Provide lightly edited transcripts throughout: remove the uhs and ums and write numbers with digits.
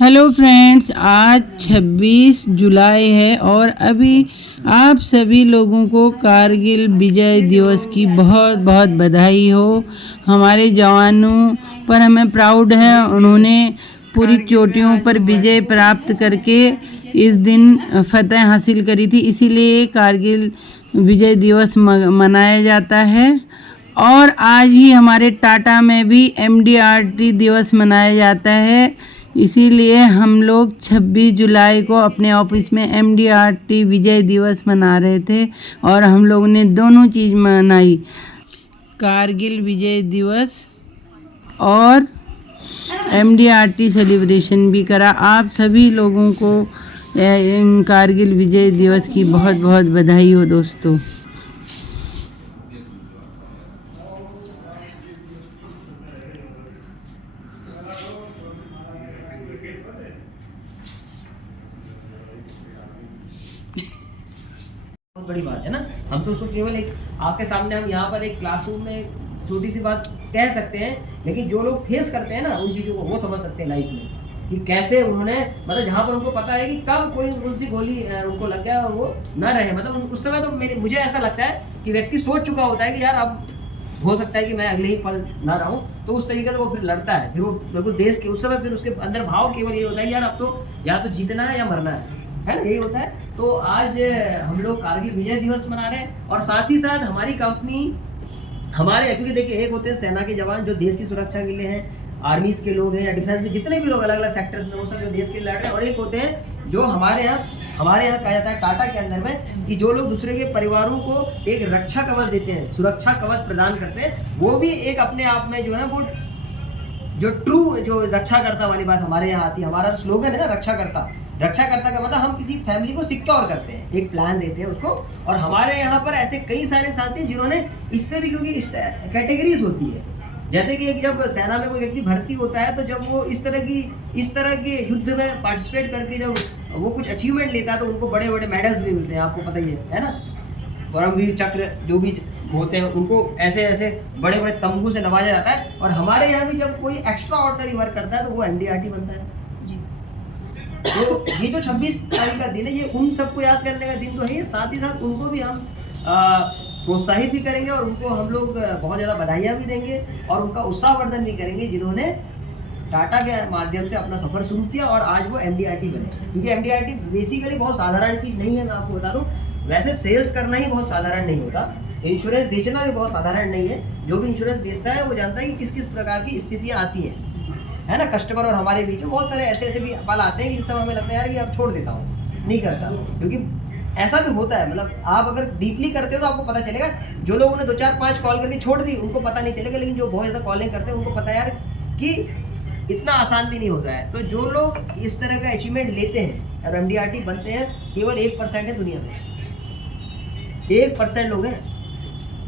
Hello friends, आज 26 जुलाई है और अभी आप सभी लोगों को कारगिल विजय दिवस की बहुत बहुत बधाई हो। हमारे जवानों पर हमें प्राउड है। उन्होंने पूरी चोटियों पर विजय प्राप्त करके इस दिन फतह हासिल करी थी, इसीलिए कारगिल विजय दिवस मनाया जाता है। और आज ही हमारे टाटा में भी MDRT दिवस मनाया जाता है, इसीलिए हम लोग 26 जुलाई को अपने ऑफिस में MDRT विजय दिवस मना रहे थे और हम लोगों ने दोनों चीज़ मनाई, कारगिल विजय दिवस और MDRT सेलिब्रेशन भी करा। आप सभी लोगों को कारगिल विजय दिवस की बहुत बहुत बधाई हो दोस्तों। बहुत बड़ी बात है ना। हम तो उसको केवल एक आपके सामने हम यहाँ पर एक क्लासरूम में छोटी सी बात कह सकते हैं, लेकिन जो लोग फेस करते हैं ना उन चीज़ों को, वो समझ सकते हैं लाइफ में कि कैसे उन्होंने, मतलब जहाँ पर उनको पता है कि कब कोई उनसी गोली उनको लग गया और वो न रहे। मतलब उस समय तो मुझे ऐसा लगता है कि व्यक्ति सोच चुका होता है कि यार अब हो सकता है कि मैं अगले ही पल ना रहूं, तो उस तरीके से वो फिर लड़ता है। फिर वो बिल्कुल देश के उस समय फिर उसके अंदर भाव केवल ये होता है कि यार अब तो या तो जीतना है या मरना है ना, यही होता है। तो आज हम लोग कारगिल विजय दिवस मना रहे हैं और साथ ही साथ हमारी कंपनी हमारे, क्योंकि देखिए एक होते हैं सेना के जवान जो देश की सुरक्षा के लिए हैं, आर्मीज के लोग हैं या डिफेंस में जितने भी लोग अलग अलग सेक्टर्स में वो सब जो देश के लिए लड़ रहे हैं, और एक होते हैं जो हमारे यहाँ कहा जाता है टाटा के अंदर में कि जो लोग दूसरे के परिवारों को एक रक्षा कवच देते हैं, सुरक्षा कवच प्रदान करते हैं, वो भी एक अपने आप में जो है वो जो ट्रू जो रक्षाकर्ता वाली बात हमारे यहाँ आती है। हमारा स्लोगन है ना रक्षाकर्ता। रक्षाकर्ता का मतलब हम किसी फैमिली को सिक्योर करते हैं, एक प्लान देते हैं उसको। और हमारे यहाँ पर ऐसे कई सारे साथी जिन्होंने इस पे भी, क्योंकि कैटेगरीज होती है, जैसे कि एक जब सेना में कोई व्यक्ति भर्ती होता है तो जब वो इस तरह के युद्ध में पार्टिसिपेट करके जब वो कुछ अचीवमेंट लेता है तो उनको बड़े बड़े मेडल्स भी मिलते हैं, आपको पता ही है ना। परमवीर चक्र जो भी होते हैं उनको ऐसे ऐसे बड़े बड़े तंबू से नवाजा जाता है। और हमारे यहाँ भी जब कोई एक्स्ट्रा ऑर्डिनरी वर्क करता है तो वो MDRT बनता है जी। तो ये जो 26 तारीख का दिन है, ये उन सबको याद करने का दिन तो है, साथ ही साथ उनको भी हम प्रोत्साहित भी करेंगे और उनको हम लोग बहुत ज़्यादा बधाइयाँ भी देंगे और उनका उत्साहवर्धन भी करेंगे जिन्होंने टाटा के माध्यम से अपना सफ़र शुरू किया और आज वो MDRT बने। क्योंकि MDRT बेसिकली बहुत साधारण चीज़ नहीं है, मैं आपको बता दूँ। वैसे सेल्स करना ही बहुत साधारण नहीं होता, इंश्योरेंस बेचना भी बहुत साधारण नहीं है। जो भी इंश्योरेंस बेचता है वो जानता है कि किस किस प्रकार की स्थितियाँ आती हैं, है ना। कस्टमर और हमारे बीच में बहुत सारे ऐसे भी पल आते हैं कि जिस समय हमें लगता है यार कि अब छोड़ देता हूँ, नहीं करता, क्योंकि ऐसा भी होता है। मतलब आप अगर डीपली करते हो तो आपको पता चलेगा। जो लोगों ने 2 4 5 कॉल करके छोड़ दी उनको पता नहीं चलेगा, लेकिन जो बहुत ज़्यादा कॉलिंग करते हैं उनको पता है यार कि इतना आसान भी नहीं होता है। तो जो लोग इस तरह का अचीवमेंट लेते हैं और MDRT बनते हैं, केवल 1% है दुनिया में, 1% लोग हैं।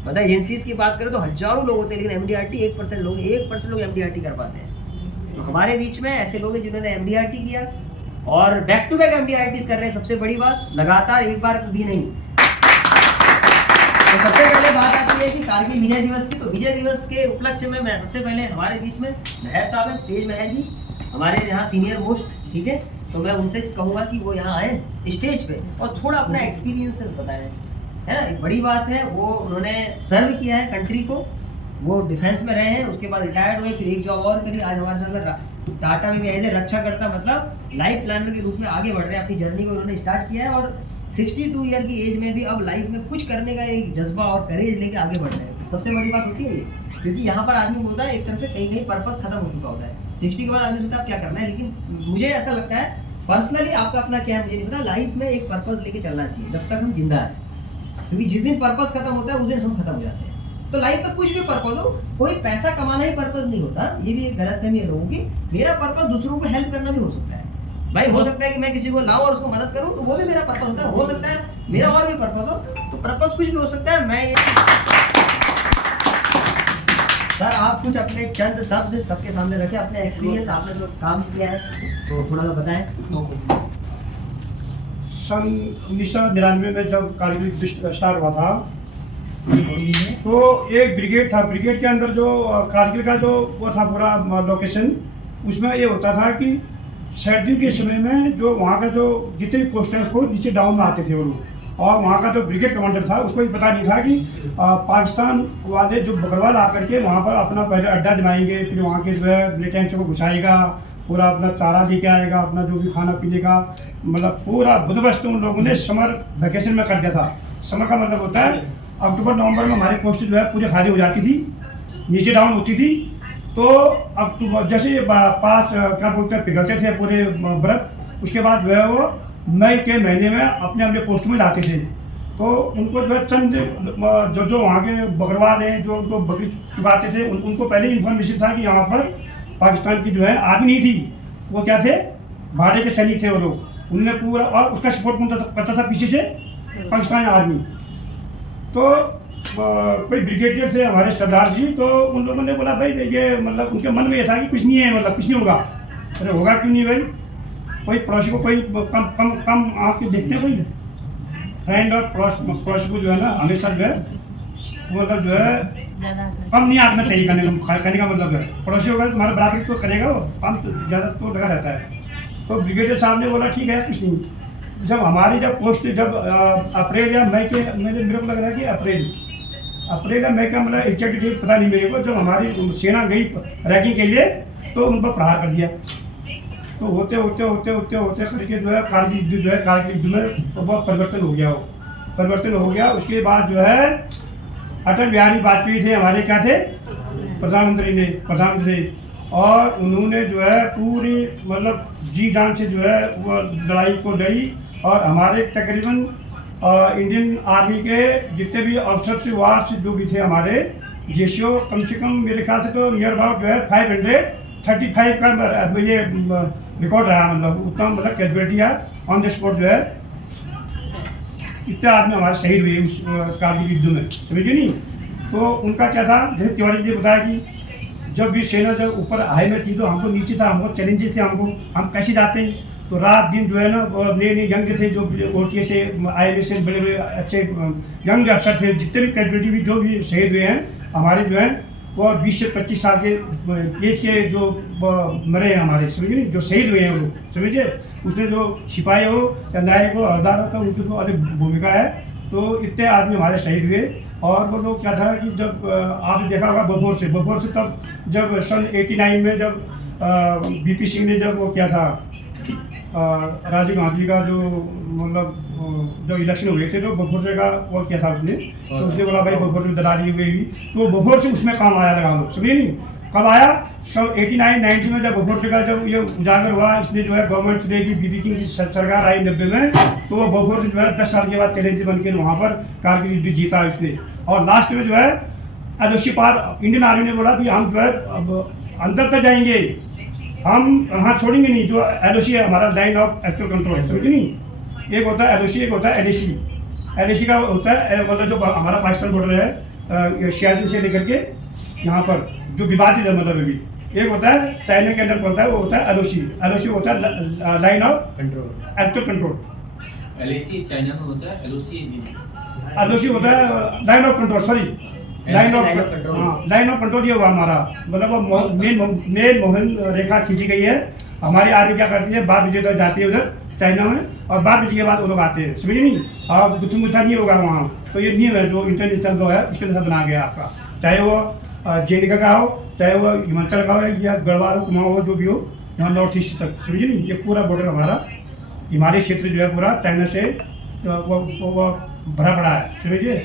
मतलब एजेंसीज की बात करें तो हजारों लोग होते हैं, लेकिन MDRT 1% लोग, 1% लोग MDRT कर पाते हैं। तो हमारे बीच में ऐसे लोग हैं जिन्होंने MDRT किया और बैक टू बैक MDRTs कर रहे हैं। सबसे बड़ी बात, लगातार एक बार भी नहीं। तो सबसे पहले बात आती है कि कारगिल विजय दिवस की। तो विजय दिवस के उपलक्ष्य में मैं सबसे पहले हमारे बीच में महर साहब हैं, तेज महर जी, हमारे यहाँ सीनियर मोस्ट, ठीक है। तो मैं उनसे कहूँगा कि वो यहाँ आए स्टेज पे और थोड़ा अपना एक्सपीरियंसेस बताएं, है ना। एक बड़ी बात है, वो उन्होंने सर्व किया है कंट्री को, वो डिफेंस में रहे हैं, उसके बाद रिटायर्ड हुए, फिर एक जॉब और करी, आज हमारे साथ टाटा में भी एज ए रक्षा करता, मतलब लाइफ प्लानर के रूप में आगे बढ़ रहे हैं। अपनी जर्नी को उन्होंने स्टार्ट किया है और 62 ईयर की एज में भी अब लाइफ में कुछ करने का एक जज्बा और करेज लेके आगे बढ़ रहे हैं। सबसे बड़ी बात होती है ये, क्योंकि यहाँ पर आदमी बोलता है एक तरह से कहीं पर्पस खत्म हो चुका होता है। 60 के बाद आदमी सोचता है क्या करना है, लेकिन मुझे ऐसा लगता है पर्सनली, आपका अपना क्या है मुझे नहीं पता, लाइफ में एक पर्पस लेके चलना चाहिए जब तक हम जिंदा है। क्योंकि जिस दिन पर्पस खत्म होता है उस दिन हम खत्म हो जाते हैं। तो लाइफ में कुछ भी पर्पस हो, कोई पैसा कमाना ही पर्पस नहीं होता, ये भी एक गलतफहमी है लोगों की। मेरा पर्पस दूसरों को हेल्प करना भी हो सकता है भाई। हो सकता है कि मैं किसी को लाऊं और उसको मदद करूं, तो वो भी मेरा पर्पस होता है। हो सकता है मेरा और भी पर्पस हो, तो पर्पस कुछ भी हो सकता है। मैं सर, आप कुछ अपने चंद शब्द सबके सामने रखें, अपने एक्सपीरियंस, आपने जो काम किया है तो थोड़ा सा बताएं। सन 1999 में जब कारगिल स्टार्ट हुआ था तो एक ब्रिगेड था। ब्रिगेड के अंदर जो कारगिल का जो वो था पूरा लोकेशन, उसमें ये होता था कि सर्दियों के समय में जो वहाँ का जो जितने भी पोस्ट हैं उसको नीचे डाउन में आते थे वो लोग, और वहाँ का जो ब्रिगेड कमांडर था उसको भी पता नहीं था कि पाकिस्तान वाले जो बकरवाल आकर के वहाँ पर अपना पहले अड्डा जमाएंगे, फिर वहाँ के जो है मिलिटेंट्स को घुसाएगा, पूरा अपना चारा लेके आएगा, अपना जो भी खाना पीने का मतलब पूरा बंदोबस्त उन लोगों ने समर वैकेशन में कर दिया था। समर का मतलब होता है अक्टूबर नवंबर में हमारी पोस्ट जो है पूरी खाली हो जाती थी, नीचे डाउन होती थी। तो अक्टूबर जैसे पाँच क्या बोलते हैं पिघलते थे पूरे बर्फ़, उसके बाद जो है वो मई के महीने में अपने अपने पोस्ट में लाते थे। तो उनको जो है चंद जो वहाँ के बकरवाल हैं जो उनको बकरी चुगाते थे उनको पहले ही इन्फॉर्मेशन था कि यहाँ पर पाकिस्तान की जो है आर्मी नहीं थी, वो क्या थे भाड़े के सैनिक थे वो लोग। उनने पूरा और उसका सपोर्ट कौन करता था पीछे से पाकिस्तान आर्मी। तो कोई ब्रिगेडियर से हमारे सरदार जी, तो उन लोगों ने बोला भाई ये मतलब उनके मन में ऐसा कि कुछ नहीं है, मतलब कुछ नहीं होगा। अरे होगा क्यों नहीं भाई, कोई पड़ोसी को कोई कम कम कम आपके देखते हैं कोई फ्रेंड और पड़ोसी को जो है ना हमेशा जो है मतलब जो है कम नहीं आंकना चाहिए कहने का मतलब है। पड़ोसी होगा तो तुम्हारा बराबरी तो करेगा, वो कम तो ज़्यादा तो लगा रहता है। तो ब्रिगेडियर साहब ने बोला ठीक है कुछ नहीं। जब हमारी जब पोस्ट जब अप्रैल या मई के मेरे को लग रहा है कि अप्रैल या मई का मतलब एग्जैक्ट डेट पता नहीं मेरे को, जब हमारी सेना गई रैगिंग के लिए तो उन पर प्रहार कर दिया। तो होते होते होते होते होते करके जो है कारगिल युद्ध में तो बहुत परिवर्तन हो गया। वो परिवर्तन हो गया। उसके बाद जो है अटल बिहारी वाजपेयी थे हमारे, क्या थे प्रधानमंत्री, और उन्होंने जो है पूरी मतलब जी जान से जो है वो लड़ाई को लड़ी। और हमारे तकरीबन इंडियन आर्मी के जितने भी अफसर से वार से जो भी थे हमारे जेसीओ, कम से कम मेरे ख्याल से तो नियर अबाउट जो है 535 का ये रिकॉर्ड रहा, मतलब उतना मतलब कैजुअलिटी है ऑन द स्पॉट जो है इतने आदमी हमारे शहीद हुए उस कारगिल युद्ध में, समझिए नहीं। तो उनका क्या था, जैसे तिवारी जी ने बताया कि जब भी सेना जब ऊपर हाई में थी तो हमको नीचे था, हमको चैलेंजेस थे, हम कैसे जाते हैं। तो रात दिन जो है ना नए नए यंग थे जो OTA से IMA से बड़े बड़े अच्छे यंग अफसर थे, जितने भी कैजुअलिटी भी जो भी शहीद हुए हैं हमारे जो है वो 20 से 25 साल के एज के जो मरे हैं हमारे, समझिए नहीं, जो शहीद हुए हैं वो लोग, समझिए। उसमें जो सिपाही हो या नायक हो हवलदार हो तो उनकी तो अलग भूमिका है। तो इतने आदमी हमारे शहीद हुए। और वो लोग क्या था कि जब आपने देखा होगा बफोर से तब जब सन 89 में जब BP सिंह ने जब वो किया था राजीव गांधी का जो मतलब जब इलेक्शन हुए थे तो बफोर से का वो किया था उसने। तो उसने बोला भाई बफोर से दलाली हुई, तो बफोर से उसमें काम आया लगा लो, समझिए नहीं। कब आया, सब 89-90 में जब बफोर से का जब ये उजागर हुआ, इसलिए जो है गवर्नमेंट देगी BP की सरकार आई 90 में, तो वो बफोर से जो है 10 साल के बाद चैलेंज बन के वहाँ पर कारगिल युद्ध जीता इसने। और लास्ट में जो है LOC पार इंडियन आर्मी ने बोला कि हम जो है अब अंदर तक जाएंगे, हम वहाँ छोड़ेंगे नहीं। जो LOC है हमारा लाइन ऑफ एक्चुअल कंट्रोल, समझिए नहीं। एक होता है LOC, एक होता है LAC। LAC का होता है मतलब जो हमारा पाकिस्तान बॉर्डर है सियाचिन से लेकर के यहाँ पर जो विवादित है मतलब अभी। एक होता है चाइना के अंदर पड़ता है, वो होता है LOC होता है line of actual control. LAC China में होता है, LOC होता है line of control, sorry line of control. ये हुआ हमारा मतलब वो मेन मोहन रेखा खींची गई है। हमारी आर्मी क्या करती है, 12 बजे तक जाती है उधर चाइना में, और 12 बजे के बाद वो लोग आते हैं, समझिए नहीं। और गुच्छा नहीं होगा वहाँ। तो ये नियम है जो इंटरनेशनल लॉ है उसके अनुसार बना गया आपका, चाहे वो JNK का हो, चाहे वो हिमाचल का हो या गढ़वाल हो, कुमाऊं हो, जो भी हो, यहाँ नॉर्थ ईस्ट तक, समझिए नहीं। ये पूरा बॉर्डर हमारा हिमालय क्षेत्र जो है पूरा चाइना से वो भरा पड़ा है, समझिए।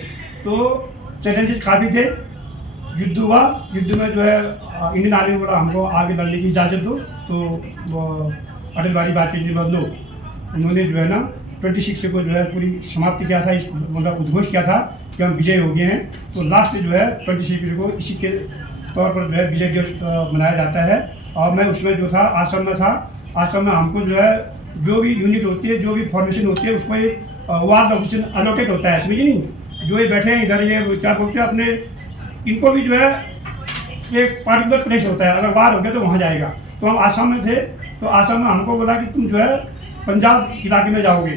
तो चैलेंजेस काफ़ी थे। युद्ध हुआ, युद्ध में जो है इंडियन आर्मी बोला हमको आगे लड़ने की इजाज़त दो। तो वो अटल बिहारी वाजपेयी जी बदलो, उन्होंने जो है ना 26 को जो है पूरी समाप्ति किया था, इस मतलब उद्घोष किया था कि हम विजय हो गए हैं। तो लास्ट जो है 26 को इसी के तौर पर जो है विजय दिवस मनाया जाता है। और मैं उसमें जो था आश्रम में था, आश्रम में हमको जो है जो भी यूनिट होती है, जो भी फॉर्मेशन होती है, उसको एक वार लोकेशन अलोकेट होता है, समझिए नहीं। जो ये बैठे हैं इधर, ये क्या बोलते हैं अपने, इनको भी जो है एक पार्टिकुलर प्लेस होता है, अगर वार हो गया तो वहाँ जाएगा। तो हम आसाम में थे, तो आसाम में हमको बोला कि तुम जो है पंजाब इलाके में जाओगे।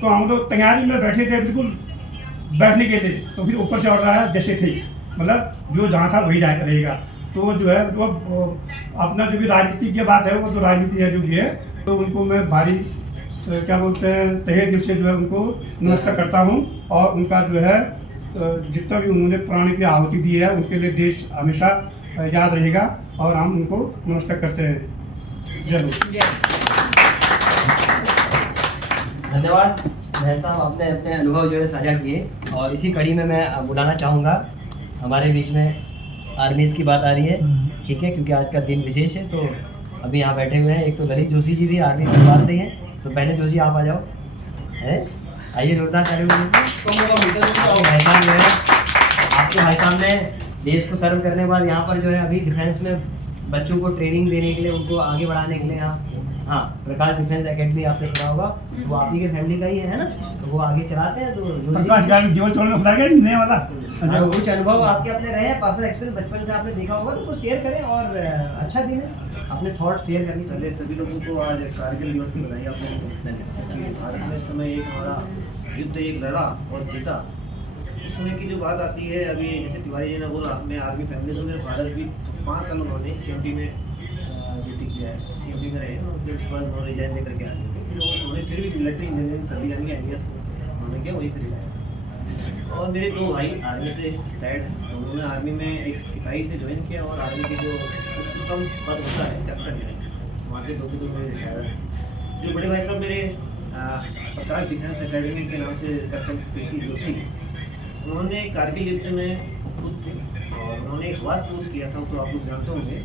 तो हम लोग तैयारी में बैठे थे बिल्कुल बैठने के लिए। तो फिर ऊपर से ऑर्डर आया जैसे थे, मतलब जो जहाँ था वही रहेगा। तो जो है वो अपना जो भी राजनीति की बात है, वो तो राजनीति है जो भी है, तो उनको मैं भारी क्या बोलते हैं तहे दिल से जो है उनको नमस्कार करता हूँ और उनका जो है जितना भी उन्होंने प्राण की आहुति दी है उनके लिए देश हमेशा याद रहेगा और हम उनको नमस्कार करते हैं। जय हो। धन्यवाद भाई साहब, आपने अपने अनुभव जो है साझा किए। और इसी कड़ी में मैं बुलाना चाहूँगा, हमारे बीच में आर्मीज़ की बात आ रही है, ठीक है, क्योंकि आज का दिन विशेष है। तो अभी यहाँ बैठे हुए हैं, एक तो ललित जोशी जी भी आर्मी परिवार से ही हैं। तो पहले जोशी आप आ जाओ, है आइए, जोरदार तालियों से। भाई साहब जो है, आपके भाई साहब ने देश को सर्व करने के बाद यहाँ पर जो है अभी डिफेंस में बच्चों को ट्रेनिंग देने के लिए, उनको आगे बढ़ाने के लिए यहाँ, हाँ, प्रकाश डिफेंस एकेडमी आपने सुना होगा, वो आप ही के फैमिली का ही है ना, तो वो आगे चलाते हैं। तो प्रकाश गाड़ी जो चोर में खुदा गया नए वाला हाँ, कुछ अनुभव आपके अपने रहे हैं, पर्सनल एक्सपीरियंस बचपन से आपने देखा होगा, तो वो शेयर करें। और अच्छा दिन है, अपने थॉट शेयर करनी चाहिए। सभी लोगों को आज कारगिल दिवस की बधाई आप लोगों को। भारत में इस समय एक हमारा युद्ध एक लड़ा और जीता। उस समय की जो बात आती है, अभी जैसे तिवारी जी ने बोला, मैं आर्मी फैमिली से, मेरे फादर भी 5 साल उन्होंने CMD में ड्यूटी किया है, CMD में रहे, और उसके बाद उन्होंने रिजाइन दे करके आ गए थे। फिर उन्होंने फिर भी मिलिट्री इंजीनियरिंग सर्विस यानी कि NDS उन्होंने किया, वहीं से रिटायर। और मेरे 2 भाई आर्मी से रिटायर्ड, उन्होंने आर्मी में एक सिपाही से ज्वाइन किया और आर्मी के जो उच्चतम पद होता है कैप्टन में, वहाँ से 2 में रिटायर। जो बड़े भाई साहब मेरे प्रकाश डिफेंस एकेडमी के नाम से कैप्टन PC जोशी, उन्होंने कारगिल युद्ध में खुद थे और उन्होंने एक हवास कोर्स किया था, तो आप लोग जानते होंगे।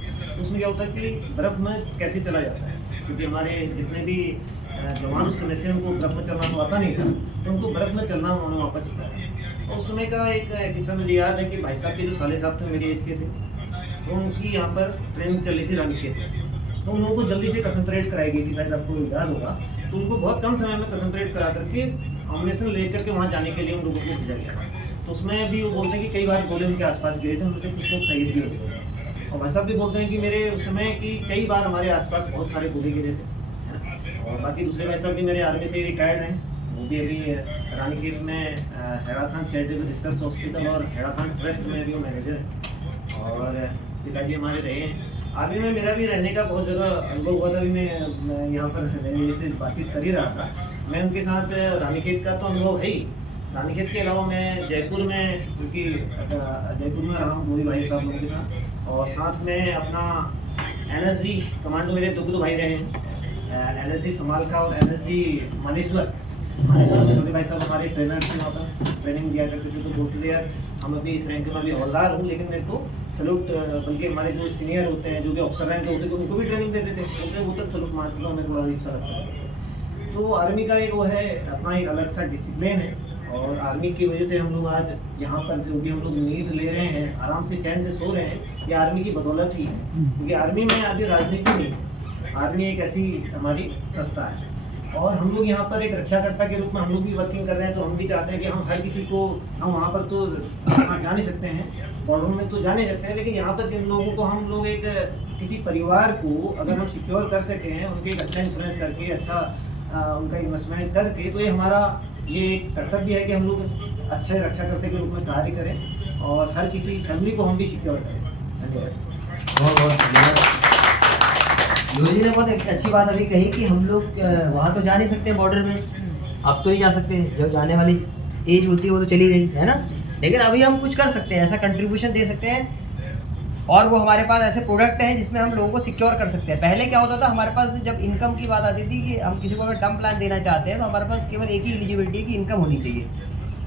उसमें क्या होता है कि बर्फ़ में कैसे चला जाता है, क्योंकि हमारे जितने भी जवान उस समय थे उनको बर्फ़ में चलना तो आता नहीं था, तो उनको बर्फ़ में चलना उन्होंने वापस सिखाया। और उस समय का एक किस्सा मुझे याद है कि भाई साहब के जो साले साहब थे मेरी एज के थे, तो उनकी यहाँ पर ट्रेनिंग चल रही थी रानीखेत में। तो उन लोगों को जल्दी से कंसंट्रेट कराई गई थी, शायद आपको याद होगा। तो उनको बहुत कम समय में कंसंट्रेट करा करके ऑमिनेशन लेकर के वहाँ जाने के लिए उन लोगों को भेजा गया। तो उसमें भी वो बोलते हैं कि कई बार गोले उनके आसपास गिरे थे, उनसे कुछ लोग शहीद भी हो गए। और भाई साहब भी बोलते हैं कि मेरे उस समय की कई बार हमारे आसपास बहुत सारे गोले गिरे थे। और बाकी दूसरे भाई साहब भी मेरे आर्मी से रिटायर्ड हैं, वो भी अभी रानीखेत में हैरा खान चैरिटेबल रिसर्च हॉस्पिटल और हैरा खान ट्रस्ट में भी वो मैनेजर हैं। और पिताजी हमारे रहे हैं आर्मी में। मेरा भी रहने का बहुत जगह अनुभव हुआ था। अभी मैं यहाँ पर रहने से बातचीत कर ही रहा था, मैं उनके साथ रानीखेत का तो अनुभव है ही। रानीखेत के अलावा मैं जयपुर में, क्योंकि जयपुर में रहा हूँ 2 भाई साहब लोगों के साथ, और साथ में अपना NSG कमांडो मेरे 2 भाई रहे हैं, NSG समालखा और NSG मानेश्वर छोटे भाई साहब हमारे ट्रेनर थे, वहाँ पर ट्रेनिंग दिया करते थे। तो बोलते थे यार हम अभी इस रैंक में अभी हवलदार हूँ, लेकिन मेरे को सलूट, बल्कि हमारे जो सीनियर होते हैं, जो भी ऑफिसर रैंक होते थे, उनको भी ट्रेनिंग देते थे, बोलते वो तक सलूट मारते थे, हमें बड़ा अच्छा लगता है। तो आर्मी का एक वो है, अपना एक अलग सा डिसिप्लिन है। और आर्मी की वजह से हम लोग आज यहाँ पर जो भी हम लोग नींद ले रहे हैं, आराम से चैन से सो रहे हैं, ये आर्मी की बदौलत ही है। क्योंकि आर्मी में अभी राजनीति नहीं, आर्मी एक ऐसी हमारी संस्था है। और हम लोग यहाँ पर एक रक्षाकर्ता के रूप में हम लोग भी वर्किंग कर रहे हैं। तो हम भी चाहते हैं कि हम हर किसी को, हम वहाँ पर तो जा नहीं सकते हैं, बॉर्डर में तो जा नहीं सकते हैं, लेकिन यहाँ पर जिन लोगों को हम लोग एक किसी परिवार को अगर हम सिक्योर कर सके हैं, उनके एक अच्छा इंश्योरेंस करके, अच्छा उनका इन्वेस्टमेंट करके, तो ये हमारा ये एक कर्तव्य है कि हम लोग अच्छे रक्षाकर्ता के रूप में कार्य करें और हर किसी फैमिली को हम भी सिक्योर करें। धन्यवाद। बहुत बहुत धन्यवाद। योगी ने बहुत अच्छी बात अभी कही कि हम लोग वहाँ तो जा नहीं सकते बॉर्डर में, अब तो नहीं जा सकते, जब जाने वाली एज होती है वो तो चली गई है ना, लेकिन अभी हम कुछ कर सकते हैं, ऐसा कंट्रीब्यूशन दे सकते हैं। और वो हमारे पास ऐसे प्रोडक्ट हैं जिसमें हम लोगों को सिक्योर कर सकते हैं। पहले क्या होता था, हमारे पास जब इनकम की बात आती थी कि हम किसी को अगर टर्म प्लान देना चाहते हैं, तो हमारे पास केवल एक ही एलिजिबिलिटी है कि इनकम होनी चाहिए।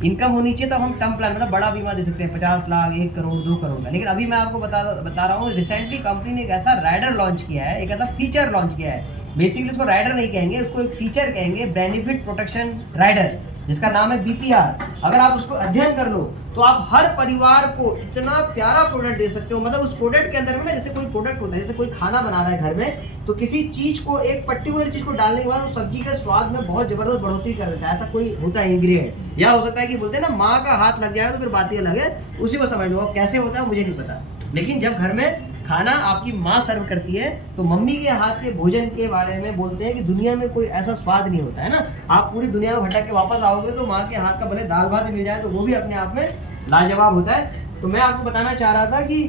इनकम होनी चाहिए, तो हम टर्म प्लान मतलब बड़ा बीमा दे सकते हैं, 50 लाख, 1 करोड़, 2 करोड़ का। लेकिन अभी मैं आपको बता रहा हूँ, रिसेंटली कंपनी ने एक ऐसा राइडर लॉन्च किया है, एक ऐसा फीचर लॉन्च किया है। बेसिकली उसको राइडर नहीं कहेंगे, उसको एक फीचर कहेंगे, बेनिफिट प्रोटेक्शन राइडर, जिसका नाम है BPR। अगर आप उसको अध्ययन कर लो तो आप हर परिवार को इतना प्यारा प्रोडक्ट दे सकते हो। मतलब उस प्रोडक्ट के अंदर में ना, जैसे कोई प्रोडक्ट होता है, जैसे कोई खाना बना रहा है घर में, तो किसी चीज को, एक पर्टिकुलर चीज को डालने के बाद उस सब्जी के स्वाद में बहुत जबरदस्त बढ़ोतरी कर देता है। ऐसा कोई होता है इंग्रेडिएंट, या हो सकता है कि बोलते हैं ना, माँ का हाथ लग जाएगा तो फिर बात ही अलग है, उसी को समझ लो। अब कैसे होता है मुझे नहीं पता, लेकिन जब घर में खाना आपकी माँ सर्व करती है, तो मम्मी के हाथ के भोजन के बारे में बोलते हैं कि दुनिया में कोई ऐसा स्वाद नहीं होता है ना। आप पूरी दुनिया में भटक के वापस आओगे तो माँ के हाथ का भले दाल भात मिल जाए तो वो भी अपने आप में लाजवाब होता है। तो मैं आपको बताना चाह रहा था कि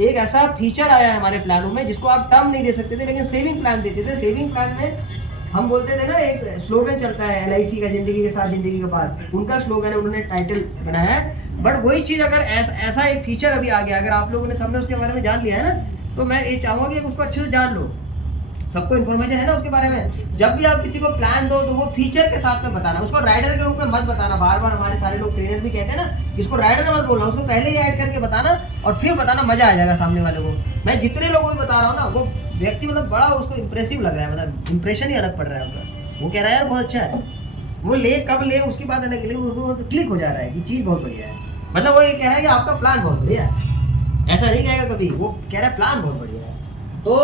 एक ऐसा फीचर आया है हमारे प्लानों में, जिसको आप टर्म नहीं दे सकते थे, लेकिन सेविंग प्लान देते थे। सेविंग प्लान में हम बोलते थे ना, एक स्लोगन चलता है LIC का, जिंदगी के साथ जिंदगी के बाद, उनका स्लोगन है, उन्होंने टाइटल बनाया है। बट वही चीज़ अगर ऐसा एक फीचर अभी आ गया, अगर आप लोगों ने सबने उसके बारे में जान लिया है ना, तो मैं ये चाहूँगा कि उसको अच्छे से जान लो। सबको इन्फॉर्मेशन है ना उसके बारे में। जब भी आप किसी को प्लान दो तो वो फीचर के साथ में बताना, उसको राइडर के रूप में मत बताना। बार बार हमारे सारे लोग ट्रेनर भी कहते हैं ना, इसको राइडर मत बोलना, उसको पहले ही ऐड करके बताना और फिर बताना, मजा आ जाएगा सामने वाले को। मैं जितने लोगों को बता रहा हूँ ना, वो व्यक्ति मतलब बड़ा उसको इंप्रेसिव लग रहा है, मतलब इंप्रेशन ही अलग पड़ रहा है उसका। वो कह रहा है यार बहुत अच्छा है, वो ले कब ले उसकी बात अलग, लेकिन उसको क्लिक हो जा रहा है कि चीज़ बहुत बढ़िया है। मतलब वो ये कह रहा है कि आपका प्लान बहुत बढ़िया है, ऐसा नहीं कहेगा कभी, वो कह रहा है प्लान बहुत बढ़िया है। तो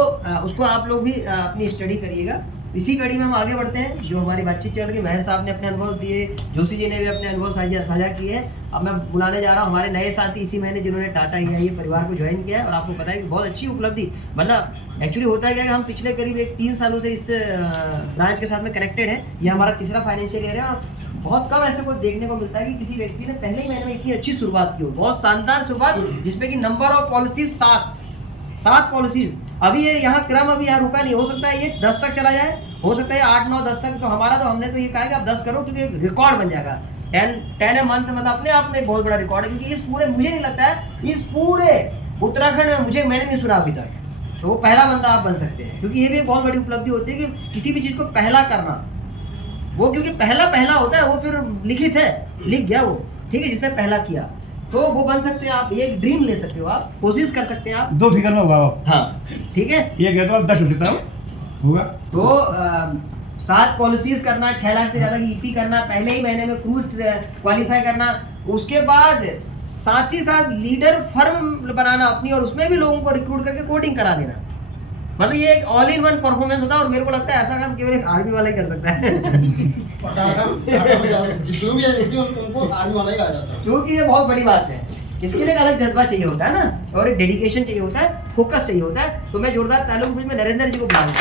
उसको आप लोग भी अपनी स्टडी करिएगा। इसी कड़ी में हम आगे बढ़ते हैं। जो हमारी बातचीत चल रही है, महर साहब ने अपने अनुभव दिए, जोशी जी ने भी अपने अनुभव साझा किए। अब मैं बुलाने जा रहा हूँ हमारे नए साथी इसी महीने, जिन्होंने टाटा EIA परिवार को ज्वाइन किया है। और आपको पता है कि बहुत अच्छी उपलब्धि, मतलब एक्चुअली होता है क्या कि हम पिछले करीब 3 सालों से इस ब्रांच के साथ में कनेक्टेड है। ये हमारा तीसरा फाइनेंशियल ईयर है और बहुत कम ऐसे को देखने को मिलता है कि किसी व्यक्ति ने पहले ही महीने में इतनी अच्छी शुरुआत की हो, बहुत शानदार शुरुआत, जिसमें कि नंबर ऑफ पॉलिसीज 7 पॉलिसीज। अभी ये यहाँ क्रम अभी यहाँ रुका नहीं, हो सकता है ये 10 तक चला जाए, हो सकता है 8, 9, 10 तक। तो हमारा तो हमने तो ये कहा है कि आप 10 करो, क्योंकि एक रिकॉर्ड बन जाएगा। 10 a month मतलब अपने आप में एक बहुत बड़ा रिकॉर्ड है। क्योंकि इस पूरे, मुझे नहीं लगता है इस पूरे उत्तराखंड में मैंने नहीं सुना अभी तक, तो वो पहला बंदा आप बन सकते हैं। क्योंकि ये भी एक बहुत बड़ी उपलब्धि होती है कि किसी भी चीज़ को पहला करना, वो क्योंकि पहला होता है, वो फिर लिखित है, लिख गया वो, ठीक है, जिसने पहला किया, तो वो बन सकते हैं आप। ये एक ड्रीम ले सकते हो आप, कोशिश कर सकते हैं आप। 2 फिगर में होगा वो। हाँ ठीक है, ये कहते हो 10 हो सकता है होगा। तो 7 पॉलिसीज करना, 6 लाख से ज़्यादा की EP करना, पहले ही महीने में क्रूज क्वालिफाई करना, उसके बाद साथ ही साथ लीडर फर्म बनाना अपनी, और उसमें भी लोगों को रिक्रूट करके कोडिंग करा देना। मतलब ये एक ऑल इन वन परफॉर्मेंस होता है। और मेरे को लगता है ऐसा काम केवल एक आर्मी वाला ही कर सकता है क्योंकि ये बहुत बड़ी बात है। इसके लिए एक अलग जज्बा चाहिए होता है ना, और एक डेडिकेशन चाहिए होता है, फोकस चाहिए होता है। तो मैं जोरदार तालियों में नरेंद्र जी को बुलाऊंगा।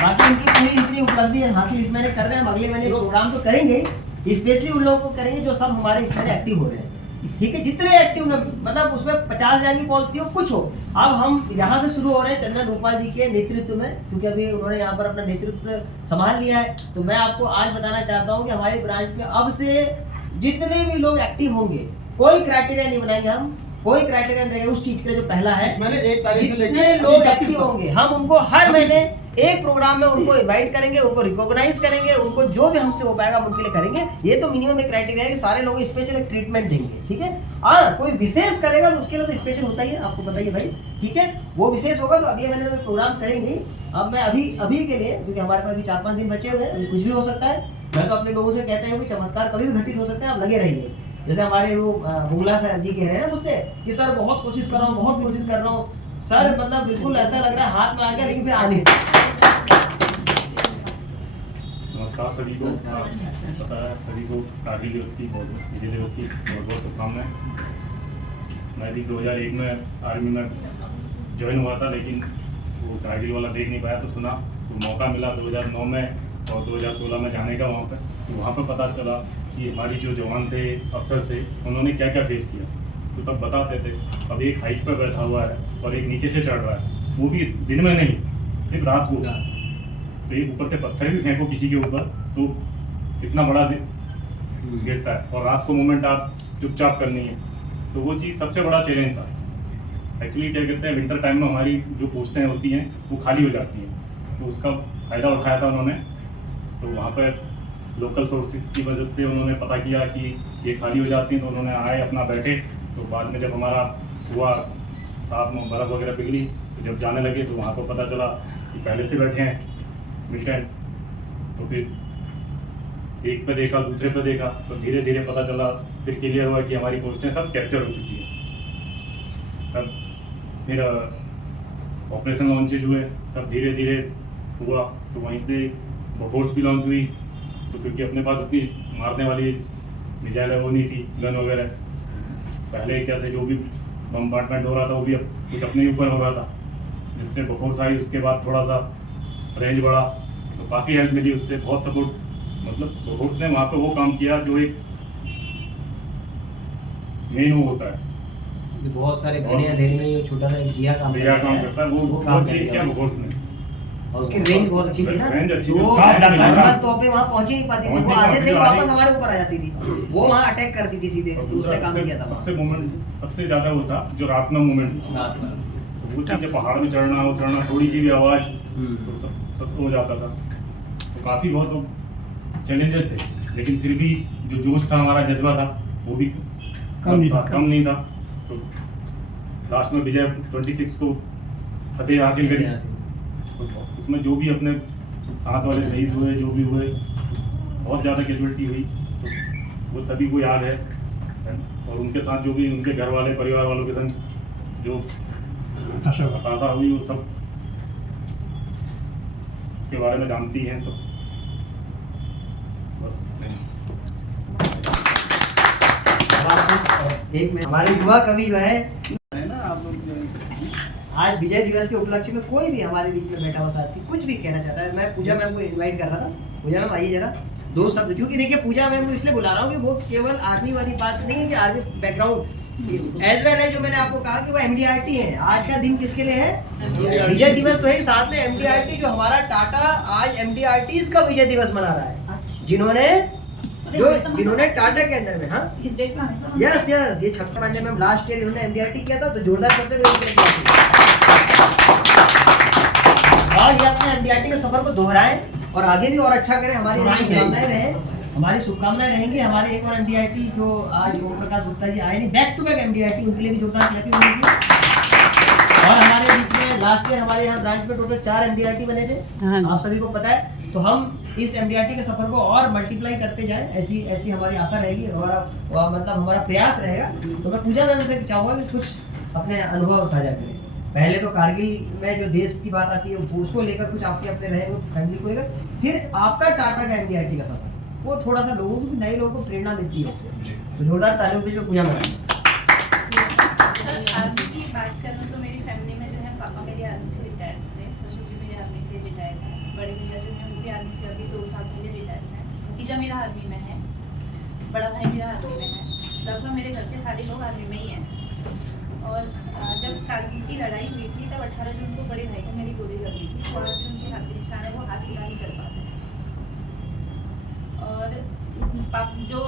बाकी इनकी पूरी इतनी उपलब्धि हासिल इस महीने कर रहे हैं, हम अगले महीने प्रोग्राम तो करेंगे, स्पेशली उन लोगों को करेंगे जो सब हमारे इस महीने एक्टिव हो रहे हैं। ठीक है, जितने एक्टिव हैं, मतलब उसमें 50,000 की पॉलिसी हो, कुछ हो। अब हम यहाँ से शुरू हो रहे हैं चंदन रूपाल जी के नेतृत्व में, क्योंकि अभी उन्होंने यहाँ पर अपना नेतृत्व संभाल लिया है। तो मैं आपको आज बताना चाहता हूँ कि हमारी ब्रांच में अब से जितने भी लोग एक्टिव होंगे, कोई क्राइटेरिया नहीं बनाएंगे हम, कोई क्राइटेरिया नहीं रहेगा उस चीज के लिए जो पहला है। जितने लोग एक्टिव होंगे, हम उनको हर महीने एक प्रोग्राम में उनको इनवाइट करेंगे, उनको रिकॉग्नाइज करेंगे, उनको जो भी हमसे हो पाएगा हम उनके लिए करेंगे। ये तो मिनिमम एक क्राइटेरिया है कि सारे लोग स्पेशल ट्रीटमेंट देंगे। ठीक है, हाँ कोई विशेष करेगा तो उसके लिए तो स्पेशल होता ही है, आपको बताइए भाई। ठीक है, वो विशेष होगा तो अगले महीने में प्रोग्राम करेंगे। अब मैं अभी के लिए, क्योंकि हमारे पास अभी 4-5 दिन बचे हुए हैं, कुछ भी हो सकता है। मैं तो अपने लोगों से कहते हैं कि चमत्कार कभी भी घटित हो सकते हैं, आप लगे रहिए। जैसे हमारे वो बुगला सर जी कह रहे हैं मुझसे कि सर बहुत कोशिश कर रहा हूँ, बहुत कोशिश कर रहा हूँ सर, मतलब बिल्कुल ऐसा लग रहा है हाथ में आ गया, लेकिन फिर आने। नमस्कार सभी को, पता है सभी को कारगिल दिवस की विजय दिवस की बहुत बहुत शुभकामनाएं। मैं भी 2001 में आर्मी में ज्वाइन हुआ था, लेकिन वो कारगिल वाला देख नहीं पाया, तो सुना तो मौका मिला 2009 में और 2016 में जाने का वहाँ पर। तो वहाँ पर पता चला कि हमारी जो जवान थे, अफसर थे, उन्होंने क्या क्या फेस किया। तो तब बताते थे, अब एक हाइट पर बैठा हुआ है और एक नीचे से चढ़ रहा है, वो भी दिन में नहीं, सिर्फ रात को। तो एक ऊपर से पत्थर भी फेंको किसी के ऊपर तो कितना बड़ा गिरता है, और रात को मूवमेंट आप चुपचाप करनी है। तो वो चीज़ सबसे बड़ा चैलेंज था। एक्चुअली क्या कहते हैं, विंटर टाइम में हमारी जो पोस्टें होती हैं वो खाली हो जाती हैं, तो उसका फ़ायदा उठाया था उन्होंने। तो वहाँ पर लोकल सोर्सेज की वजह से उन्होंने पता किया कि ये खाली हो जाती हैं, तो उन्होंने आए अपना बैठे। तो बाद में जब हमारा हुआ साथ में बर्फ़ वगैरह पिघली, तो जब जाने लगे तो वहाँ पर पता चला कि पहले से बैठे हैं मिलिटेंट। तो फिर एक पे देखा, दूसरे पे देखा, तो धीरे धीरे पता चला, फिर क्लियर हुआ कि हमारी पोस्टें सब कैप्चर हो चुकी हैं। तब फिर ऑपरेशन लॉन्चेज हुए, सब धीरे धीरे हुआ। तो वहीं से बोफोर्स भी लॉन्च हुई, तो क्योंकि अपने पास उतनी मारने वाली मिसाइल वो नहीं थी, गन वगैरह। पहले क्या थे, जो भी बम्बार्टमेंट हो रहा था वो भी कुछ अपने ऊपर हो रहा था, जिससे बोफोर्स आई। उसके बाद थोड़ा सा रेंज बढ़ा, तो काफ़ी हेल्प मिली उससे, बहुत सपोर्ट। मतलब बोफोर्स ने वहाँ पे वो काम किया जो एक मेन वो होता है, बहुत सारे घने अंधेरे में ये छोटा सा एक दिया काम बढ़िया काम करता है वो काम चीज़ करेगा। क्या भगोस ने और उसकी रेंज बहुत अच्छी थी ना, रेंज अच्छी वो थी, काट डालता है। नॉर्मल तोपें वहाँ पहुंच ही नहीं पाती थी, पहुंच वो नहीं आगे से ही पाती, वापस आगे- हमारे ऊपर आ जाती थी, वो वहाँ अटैक करती थी सीधे। और दूसरे काम सबसे किया था वहाँ। सबसे मोमेंट सबसे ज़्यादा वो था जो रात में मोमेंट रात में। तो वो चीज़ें पहाड़ में चढ़ना उतरना थोड़ी सी भी आवाज़ तो सब हो जाता था। तो काफ़ी बहुत चैलेंजेस थे, लेकिन फिर भी जो जोश था हमारा जज्बा था वो भी कम नहीं था। तो लास्ट में विजय 26 को फतेह हासिल करी। तो उसमें जो भी अपने साथ वाले शहीद हुए, जो भी हुए, बहुत ज़्यादा कैजुअलिटी हुई, तो वो सभी को याद है। और उनके साथ जो भी उनके घर वाले परिवार वालों के संग जो हताशा हुई वो सब के बारे में जानती हैं सब। बस एक में हमारे युवा कवि जो है आज विजय दिवस के उपलक्ष्य में कोई भी हमारे बीच में बैठा हुआ साथी कुछ भी कहना चाहता है। मैं पूजा मैम को इनवाइट कर रहा था, पूजा मैम आइए जरा दो शब्द, क्योंकि देखिए पूजा मैम को इसलिए बुला रहा हूँ कि वो केवल आर्मी वाली बात नहीं है कि आर्मी बैकग्राउंड एज वेल है, जो मैंने आपको कहा कि वो MDRT है। आज का दिन किसके लिए है? विजय दिवस तो है, साथ में MDRT जो हमारा टाटा आज MDRTs का विजय दिवस मना रहा है, जिन्होंने टाटा के अंदर में, हाँ इस डेट में हमेशा यस ये 26 मंडे में लास्ट ईयर इन्होंने MDRT किया था, तो जोरदार करते हुए उनके लिए और ये अपने MDRT के सफर को दोहराएं और आगे भी और अच्छा करें। हमारी शुभकामनाएं रहें, हमारी शुभकामनाएं रहेंगी। हमारे एक और MDRT जो आज ओम प्रकाश गुप्ता जी आए नहीं, बैक टू बैक MDRT, उनके लिए भी जोरदार क्लैपिंग होगी। और हमारे बीच में लास्ट ईयर हमारे यहाँ ब्रांच में टोटल 4 MDRT बने थे, हाँ। आप सभी को पता है। तो हम इस MDRT के सफर को और मल्टीप्लाई करते जाएं, ऐसी हमारी आशा रहेगी, हमारा मतलब हमारा प्रयास रहेगा। तो मैं पूजा मैम से चाहूँगा कि कुछ अपने अनुभव साझा करें। पहले तो कारगिल में जो देश की बात आती है उसको लेकर कुछ आपके अपने रहे वो फैमिली को लेकर, फिर आपका टाटा का MDRT का सफर, वो थोड़ा सा लोगों को, नए लोगों को प्रेरणा मिलती है उससे। तो जोरदार तालियों के बीच में पूजा मैम। आर्मी की बात करूँ तो मेरी फैमिली में जो है पापा मेरे आर्मी से रिटायर्ड थे, ससुर जी मेरे आर्मी से रिटायर्ड हैं, बड़े भैया जो है वो भी आर्मी से अभी 2 साल पहले रिटायर्ड हैं, भतीजा मेरा आर्मी में है, बड़ा भाई मेरा आर्मी में है, लगभग मेरे घर के सारे लोग आर्मी में ही हैं। और जब कारगिल की लड़ाई हुई थी तब 18 जून को बड़े भाई को मेरी गोली लगी थी, तो आज भी उनके हाथ के निशान है, वो हाथ सीधा नहीं कर पाते। और जो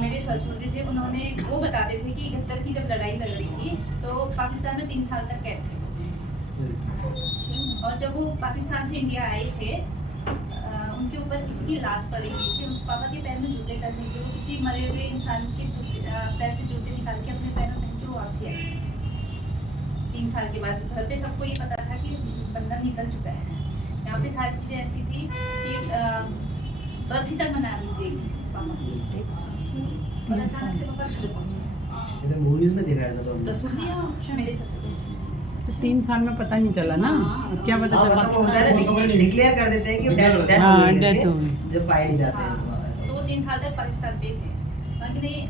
मेरे ससुर जी थे उन्होंने वो बताते थे कि 71 की जब लड़ाई लग रही थी तो पाकिस्तान में 3 साल तक कैद थे, और जब वो पाकिस्तान से इंडिया आए थे उनके ऊपर किसी की लाश पड़ी हुई थी, पापा के पैर में जूते करने के, वो किसी मरे हुए इंसान के पैर से जूते निकाल के अपने पैर में पहन के वो वापसी आए 3 साल के बाद। घर पे सबको ये पता था कि बंदा निकल चुका है। यहाँ पे सारी चीज़ें ऐसी थी कि बरसी तक मना ली थी पापा की, और अचानक से पापा घर पहुँचे। इधर मूवीज में देखा है सब। ससुर जी मेरे ससुर तो 3 साल में पता नहीं चला ना, हाँ। क्या पता चला मतलब वो होता है ना, डिक्लेयर कर देते हैं कि डेथ हाँ, हो गई डेथ है, हो गई। जब पाए नहीं जाते हाँ, हैं। तो वो 3 साल तक पाकिस्तान पे थे। बाकी नहीं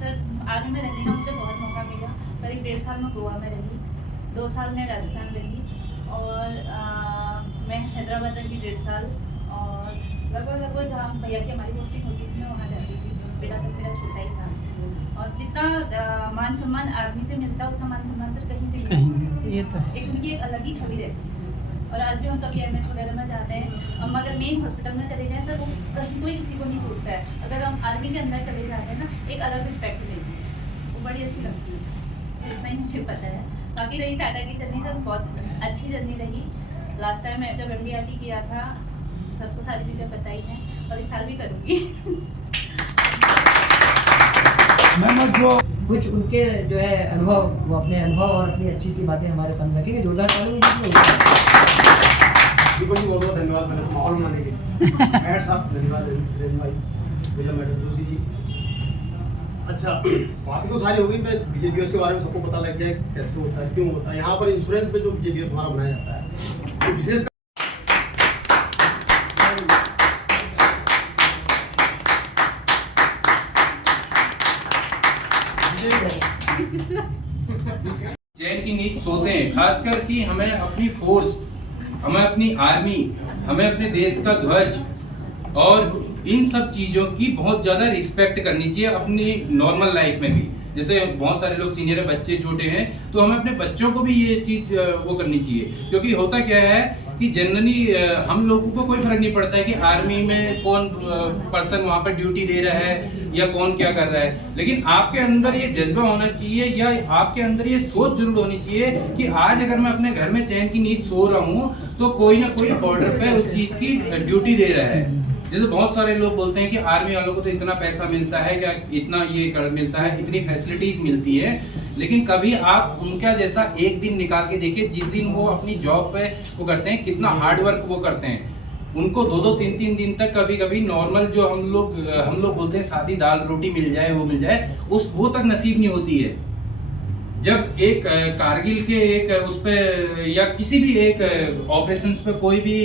सर, आर्मी में रहने का मुझे बहुत मौका मिला। करीब 1.5 साल में गोवा में रही, 2 साल में राजस्थान रही, और मैं हैदराबाद रही 1.5 साल, और लगभग जहाँ भैया की हमारी पोस्टिंग होती थी मैं वहाँ जाती थी। बेटा तक मेरा छोटा ही था, और जितना मान सम्मान आर्मी से मिलता उतना मान सम्मान सर कहीं से नहीं मिलता। कहीं, ये तो है। एक उनकी एक अलग ही छवि रहती है। और आज भी हम कभी MS वगैरह में जाते हैं, हम अगर मेन हॉस्पिटल में चले जाएं सर, वो कहीं कोई किसी को नहीं पूछता है। अगर हम आर्मी के अंदर चले जाते हैं ना, एक अलग रिस्पेक्ट मिलती है, वो बड़ी अच्छी लगती है। इतना ही मुझे पता है। बाकी रही टाटा की जर्नी, सर बहुत अच्छी जर्नी रही। लास्ट टाइम मैं जब MDRT किया था सबको सारी चीज़ें पता ही हैं, और इस साल भी करूँगी। मैं जो कुछ उनके जो है अनुभव, वो अपने अनुभव और अपनी अच्छी सी बातें हमारे सामने रखेंगे। जोरदार तालियों के बीच में। दीपक जी बहुत बहुत धन्यवाद मैंने माहौल बनाने के लिए। मेहर साहब धन्यवाद, रेन भाई, विजय मैडम, जोशी जी। अच्छा, बाकी तो सारी होगी। मैं विजय दिवस के बारे में सबको पता लग गया है कैसे होता है, क्यों होता है। यहाँ पर इंश्योरेंस पे जो विजय दिवस हमारा मनाया जाता है, तो विशेष चैन की नींद सोते हैं, खासकर कि हमें अपनी फोर्स, हमें अपनी आर्मी, हमें अपने देश का ध्वज और इन सब चीज़ों की बहुत ज़्यादा रिस्पेक्ट करनी चाहिए अपनी नॉर्मल लाइफ में भी। जैसे बहुत सारे लोग सीनियर है, बच्चे छोटे हैं, तो हमें अपने बच्चों को भी ये चीज़ वो करनी चाहिए। क्योंकि होता क्या है कि जनरली हम लोगों को कोई फर्क नहीं पड़ता है कि आर्मी में कौन पर्सन वहाँ पर ड्यूटी दे रहा है या कौन क्या कर रहा है, लेकिन आपके अंदर ये जज्बा होना चाहिए या आपके अंदर ये सोच जरूर होनी चाहिए कि आज अगर मैं अपने घर में चैन की नींद सो रहा हूँ तो कोई ना कोई बॉर्डर पे उस चीज़ की ड्यूटी दे रहा है। जैसे बहुत सारे लोग बोलते हैं कि आर्मी वालों को तो इतना पैसा मिलता है या इतना ये कर मिलता है, इतनी फैसिलिटीज मिलती है, लेकिन कभी आप उनका जैसा एक दिन निकाल के देखिए जिस दिन वो अपनी जॉब पे वो करते हैं, कितना हार्ड वर्क वो करते हैं। उनको 2-2, 3-3 दिन तक कभी कभी नॉर्मल जो हम लोग बोलते हैं सादी दाल रोटी मिल जाए, वो मिल जाए, वो तक नसीब नहीं होती है। जब एक कारगिल के एक उस पे या किसी भी एक ऑपरेशंस पे कोई भी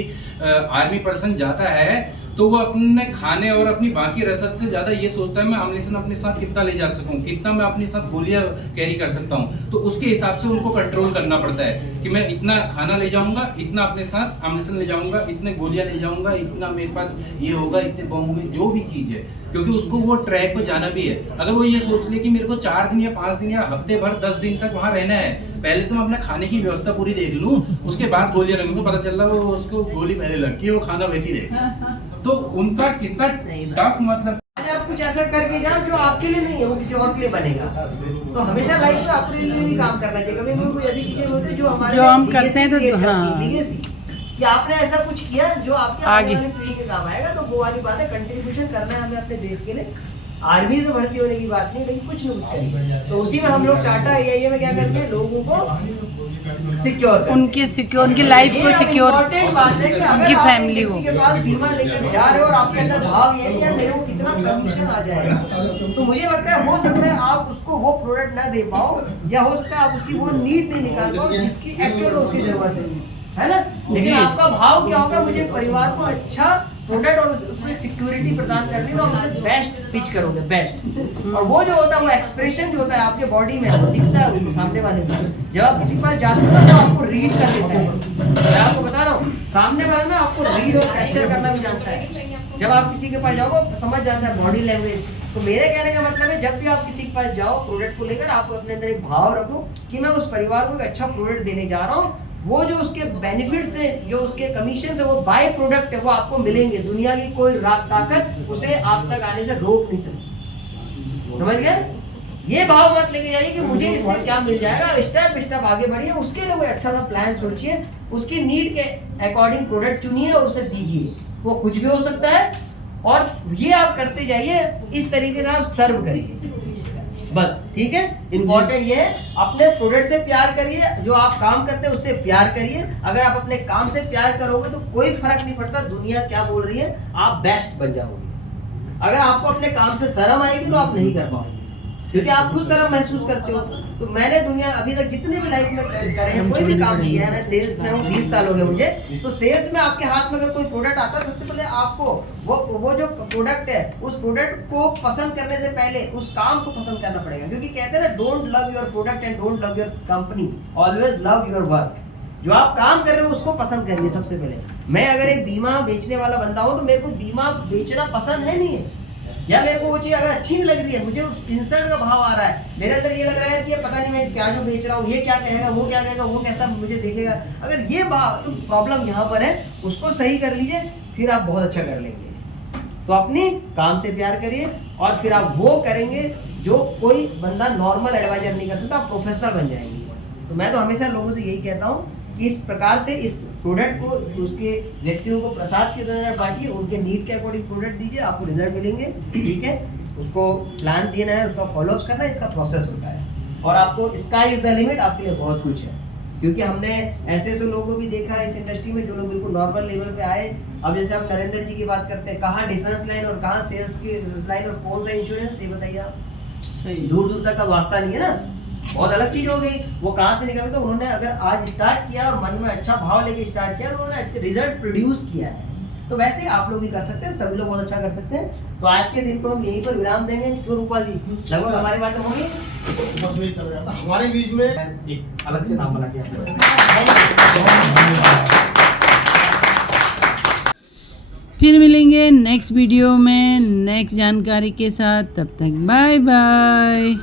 आर्मी पर्सन जाता है तो वो अपने खाने और अपनी बाकी रसद से ज़्यादा ये सोचता है मैं एम्युनिशन अपने साथ कितना ले जा सकूँ, कितना मैं अपने साथ गोलियाँ कैरी कर सकता हूँ। तो उसके हिसाब से उनको कंट्रोल करना पड़ता है कि मैं इतना खाना ले जाऊँगा, इतना अपने साथ एम्युनिशन ले जाऊँगा, इतने गोलियाँ ले जाऊँगा, इतना मेरे पास ये होगा, इतने बम होंगे, जो भी चीज़ है, क्योंकि उसको वो ट्रैक पे जाना भी है। अगर वो ये सोच ले कि मेरे को 4 दिन या 5 दिन या हफ्ते भर 10 दिन तक वहाँ रहना है, पहले तो मैं अपने खाने की व्यवस्था पूरी देख लूँ, उसके बाद गोलियाँ रखूँगा, पता चल रहा है वो उसको गोली पहले लग के वो खाना वैसी रहेगा। तो उनका कितना टफ मतलब आज आप कुछ ऐसा करके जाओ जो आपके लिए नहीं है, वो किसी और के लिए बनेगा। तो हमेशा लाइफ में अपने लिए नहीं काम करना चाहिए। कभी कोई ऐसी चीजें होती है जो हमारे जो हम करते हैं तो हाँ legacy, कि आपने ऐसा कुछ किया जो आपके आगे वाली पीढ़ी के काम आएगा, तो वो वाली बात है। कंट्रीब्यूशन करना है हमें अपने देश के लिए। आर्मी तो भर्ती होने की बात नहीं, लेकिन कुछ नहीं करेंगे। तो उसी में हम लोग टाटा AIA में क्या करते हैं, लोगों को सिक्योर, उनकी लाइफ को सिक्योर, इम्पोर्टेंट बात है कि उनकी अगर फैमिली आप हो। के पास बीमा लेकर जा रहे हो और आपके अंदर भाव ये है कि यार मेरे को कितना कमीशन आ जाएगा, तो मुझे लगता है हो सकता है आप उसको वो प्रोडक्ट ना दे पाओ, या हो सकता है आप उसकी वो नीड नहीं निकाल पाओ जिसकी एक्चुअल उसकी जरूरत है ना। लेकिन आपका भाव क्या होगा, मुझे परिवार को अच्छा प्रोडक्ट और उसको एक सिक्योरिटी प्रदान करनी है, तो आप उससे बेस्ट पिच करोगे, बेस्ट। और वो जो होता है, वो एक्सप्रेशन जो होता है आपके बॉडी में, वो दिखता है उसको सामने वाले को। जब आप किसी के पास जाते हो ना, तो आपको रीड कर लेता है। मैं आपको बता रहा हूँ, सामने वाला ना आपको रीड और कैप्चर करना भी जानता है। जब आप किसी के पास जाओगे समझ जाता है बॉडी लैंग्वेज। तो मेरे कहने का मतलब है, जब भी आप किसी के पास जाओ प्रोडक्ट को लेकर, आप अपने अंदर एक भाव रखो कि मैं उस परिवार को एक अच्छा प्रोडक्ट देने जा रहा हूँ। वो जो उसके बेनिफिट्स है, जो उसके कमीशन है, वो बाय प्रोडक्ट है, वो आपको मिलेंगे। दुनिया की कोई ताकत उसे आप तक आने से रोक नहीं सकती। समझ गए? ये भाव मत लेके जाइए कि मुझे इससे क्या मिल जाएगा। स्टेप स्टेप आगे बढ़िए, उसके लिए कोई अच्छा सा प्लान सोचिए, उसकी नीड के अकॉर्डिंग प्रोडक्ट चुनिए और उसे दीजिए। वो कुछ भी हो सकता है, और ये आप करते जाइए, इस तरीके से आप सर्व करिए बस। ठीक है, इंपॉर्टेंट ये है, अपने प्रोडक्ट से प्यार करिए, जो आप काम करते हैं उससे प्यार करिए। अगर आप अपने काम से प्यार करोगे तो कोई फर्क नहीं पड़ता दुनिया क्या बोल रही है, आप बेस्ट बन जाओगे। अगर आपको अपने काम से शर्म आएगी तो आप नहीं कर पाओगे, क्योंकि आप खुद शर्म महसूस करते हो। तो मैंने दुनिया अभी तक जितने भी लाइफ में करे हैं, कोई भी काम किया है, मैं सेल्स में हूँ, 20 साल हो गए मुझे। तो सेल्स में आपके हाथ में अगर कोई प्रोडक्ट आता है, सबसे पहले आपको वो जो प्रोडक्ट है, उस प्रोडक्ट को पसंद करने से पहले उस काम को पसंद करना पड़ेगा। क्योंकि कहते हैं ना, don't love your product and don't love your company, always love your work. जो आप काम कर रहे हो उसको पसंद करिए सबसे पहले। मैं अगर एक बीमा बेचने वाला बंदा हूँ, तो मेरे को बीमा बेचना पसंद है नहीं है, या मेरे को वो चीज़ अगर अच्छी नहीं लग रही है, मुझे उस इंसल्ट का भाव आ रहा है, मेरे अंदर ये लग रहा है कि ये पता नहीं मैं क्या जो बेच रहा हूँ, ये क्या कहेगा, वो क्या कहेगा, वो कैसा मुझे देखेगा। अगर ये भाव, तो प्रॉब्लम यहाँ पर है, उसको सही कर लीजिए, फिर आप बहुत अच्छा कर लेंगे। तो अपनी काम से प्यार करिए, और फिर आप वो करेंगे जो कोई बंदा नॉर्मल एडवाइजर नहीं कर सकता, आप प्रोफेशनल बन जाएंगे। तो मैं तो हमेशा लोगों से यही कहता हूँ कि इस प्रकार से इस प्रोडक्ट को उसके व्यक्तियों को प्रसाद की तरह बांटिए, उनके नीड के अकॉर्डिंग प्रोडक्ट दीजिए, आपको रिजल्ट मिलेंगे। ठीक है, उसको प्लान देना है, उसका फॉलोअप करना है, इसका प्रोसेस होता है। और आपको स्काई इज द लिमिट, आपके लिए बहुत कुछ है। क्योंकि हमने ऐसे लोगों को भी देखा है इस इंडस्ट्री में, जो लोग बिल्कुल नॉर्मल लेवल पे आए। अब जैसे आप नरेंद्र जी की बात करते हैं, कहाँ डिफेंस लाइन और कहाँ सेल्स की लाइन और कौन सा इंश्योरेंस, ये बताइए आप। दूर दूर तक का वास्ता नहीं है ना, बहुत अलग चीज हो गई। वो कहाँ से निकल, तो उन्होंने अगर आज स्टार्ट किया और मन में अच्छा भाव लेके स्टार्ट किया, तो उन्होंने रिजल्ट प्रोड्यूस किया है। तो वैसे ही आप लोग भी कर सकते हैं, सभी लोग बहुत अच्छा कर सकते हैं। तो आज के दिन को हम यहीं पर विराम देंगे। क्यों रूपाल जी, लगभग हमारी बातें होंगी, 10 मिनट चल रहा था हमारे बीच में। एक अलग से नाम बना के फिर मिलेंगे नेक्स्ट वीडियो में नेक्स्ट जानकारी के साथ। तब तक बाय बाय।